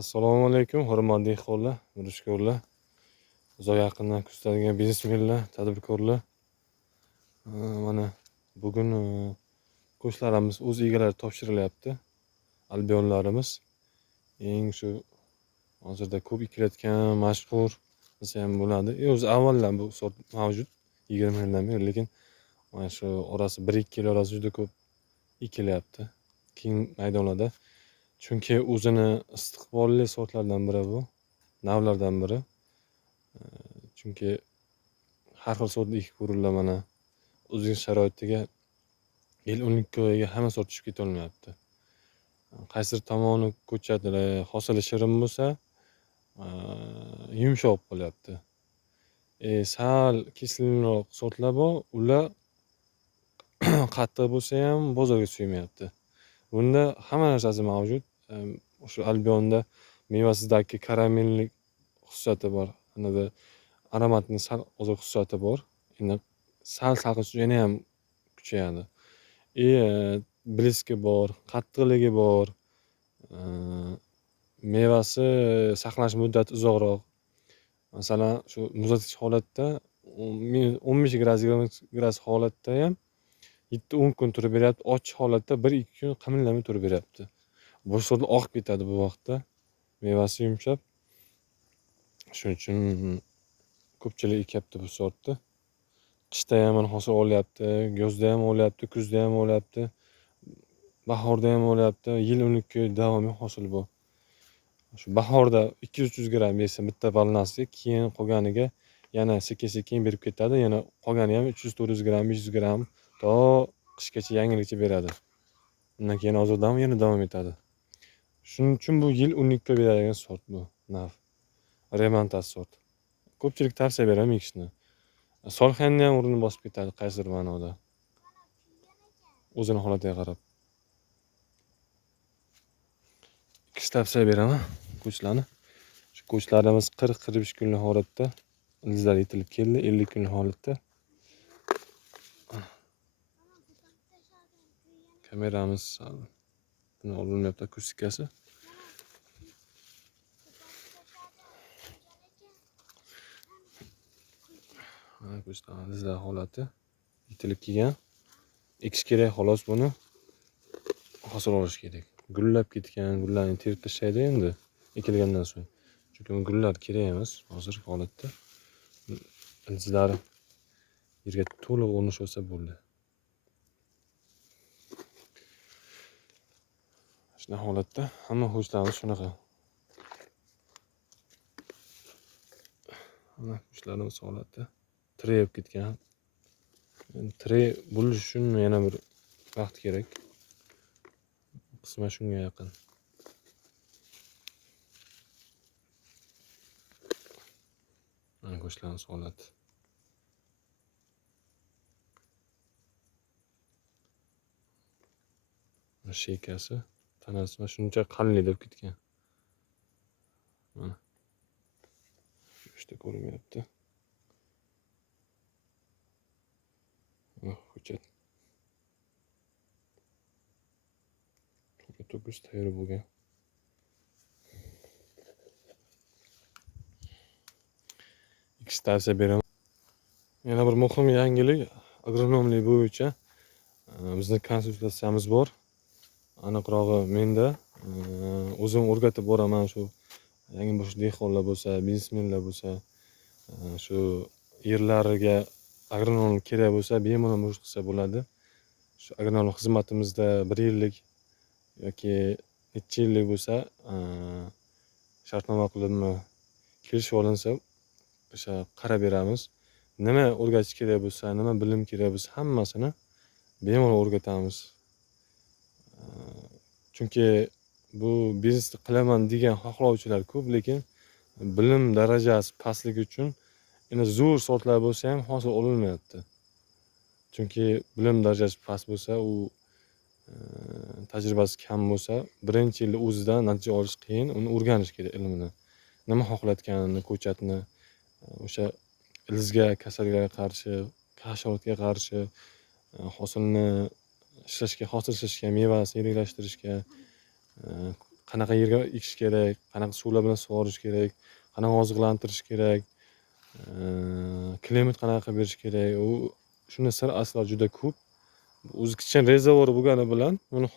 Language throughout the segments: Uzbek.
Assalomu alaykum, hurmatli dehqonlar, mirishkorlar, uzoq yaqindan kuzatadigan biznesmenlar, tadbirkorlar. Mana bugun qo'shlarimiz o'z egalari topshirilyapti. Albionlarimiz eng shu hozirda ko'p ekilayotgan mashhur desa ham bo'ladi. O'zi avvaldan bu sort mavjud 20 yildan beri, lekin mana shu orasi 1-2 yil orasi juda ko'p ekilyapti keng maydonlarda. Chunki o'zini istiqbolli sortlardan biri bu, navlardan biri. Chunki har xil sort ekib ko'rildi mana. O'zbek sharoitiga yil 12 oyga hamma sort tushib ketolmayapti. Qaysidir tomoni ko'chatlar hosili shirin bo'lsa, yumshoq qolyapti. Sal keskinroq sortlar bor, ular qattiq bo'lsa ham bozorga sig'mayapti. Bunda hamma narsasi mavjud. O'sha albionda mevasizdagi karamellik xususiyati bor. Anada aromatning sal ozroq xususiyati bor. Endi sal salqin yana ham kuchayadi. Bleski bor, qattiqligi bor. Mevasi saqlanish muddati uzoqroq. Masalan, shu muzlatgich holatda 15 gradus, 20 gradus holatda ham 7-10 kun turib beryapti. Ochiq holatda 1-2 kun qimirlamay turib beryapti. Boshqa sortlar oqib ketadi bu vaqtda. Mevasi yumshab. Shuning uchun ko'pchilik ekyapti bu sortni. Qishda ham hosil olyapti, yozda ham olyapti, kuzda ham olyapti, bahorda ham olyapti. Yil 12 oy davomiy hosil bu. Shu bahorda 200-300 gram bersa bitta valnasiga, keyin qolganiga yana sekin-sekin berib ketadi. Yana qolgani ham 300-400 gram, 500 gram to qishgacha yangilikcha beradi. Undan keyin ozodam yana davom etadi. Shuning uchun bu yil 12 oy beradigan sort bu nav. Remontas sort. Ko'pchilik tavsiya beraman ekishni. Solxanni ham o'rnini bosib ketadi qaysidir ma'noda. O'zini holatiga qarab. Ekish tavsiya beraman ko'chlarni. Shu ko'chlarimiz 40-45 kunlik holatda, ildizlar yetilib keldi, 50 kunlik holatda. Kameramiz buni olmayapti akustikasi. Mana ko'chlar ildizlar holati yetilib kelgan. Ekish kerak xolos buni. Hosil olish kerak. Gullab ketgan gullarni terib tashlaydi endi ekilgandan so'ng. Chunki bu gullar kerak emas hozirgi holatda. Ildizlari yerga to'liq o'rnash olsa bo'ldi. Shunaqa holatda hamma xo'jlarimiz shunaqa. Mana xo'jlarimiz holati tirayib ketgan. Tiray bo'lish uchun yana bir vaqt kerak. Qisman shunga yaqin. Mana go'shtlarimiz holati. Shekasi, tanasi mana shuncha qalinlab ketgan. Mana. Ishda ko'rinyapti. Hujjat. To'kis tayyor bo'lgan. Ekish tavsiya beraman. Yana bir muhim yangilik agronomlik bo'yicha bizning konsultatsiyamiz bor. Aniqrog'i menda o'zim o'rgatib boraman shu yangi bosh dehqonlar bo'lsa, biznesmenlar bo'lsa, shu yerlariga agronomlik kerak bo'lsa, bemalol murojaat qilsa bo'ladi. Shu agronomlik xizmatimizda 1 yillik yoki necha yillik bo'lsa, shartnoma qilinma kelishib olinsa, o'sha qarab beramiz. Nima o'rgatish kerak bo'lsa, nima bilim kerak bo'lsa, hammasini bemalol o'rgatamiz. Chunki bu biznesni qilaman degan xohlovchilar ko'p, lekin bilim darajasi pastligi uchun endi zo'r sortlar bo'lsa ham hosil ololmayapti. Chunki bilim darajasi past bo'lsa, u tajribasi kam bo'lsa, birinchi yilda o'zidan natija olish qiyin, uni o'rganish kerak ilmini. Nima xohlayotganini, ko'chatni, o'sha ildizga, kasalliklarga qarshi, hasharotga qarshi, hosilni ishlashga, hosil ishlashga, mevasini yiriklashtirishga qanaqa yerga ekish kerak, qanaqa suvlar bilan sug'orish kerak, qanaqa oziqlantirish kerak, klimat qanaqa qilib berish kerak. Shuni sir asror juda ko'p. O'zi kichkina rezervuar bo'lgani bilan uni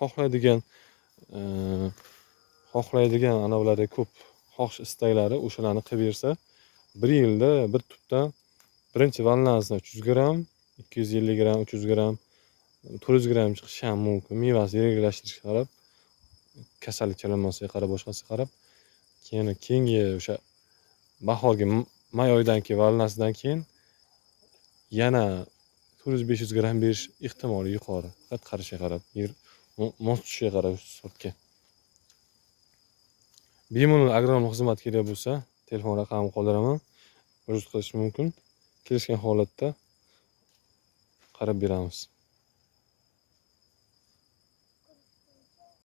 xohlaydigan anavilarda ko'p. Xohish istaklari o'shalarni qilib bersa, 1 yilda bir tubdan birinchi valnasidan 300 gramm, 250 gramm, 300 gramm, 400 gramm chiqishi ham mumkin. Mevasi reglashtirishga qarab, kasallik chalinmasiga qarab, boshqasiga qarab, keyingi o'sha bahorgi may oyidan keyin valnasidan keyin yana 400-500 gramm berish ehtimoli yuqori. Faqat qarashga qarab, yer mos tushishiga qarab sortga. Bemalol agronom xizmat kerak bo'lsa, telefon raqamini qoldiraman. Murojaat qilish mumkin. Kelishgan holatda qarab beramiz.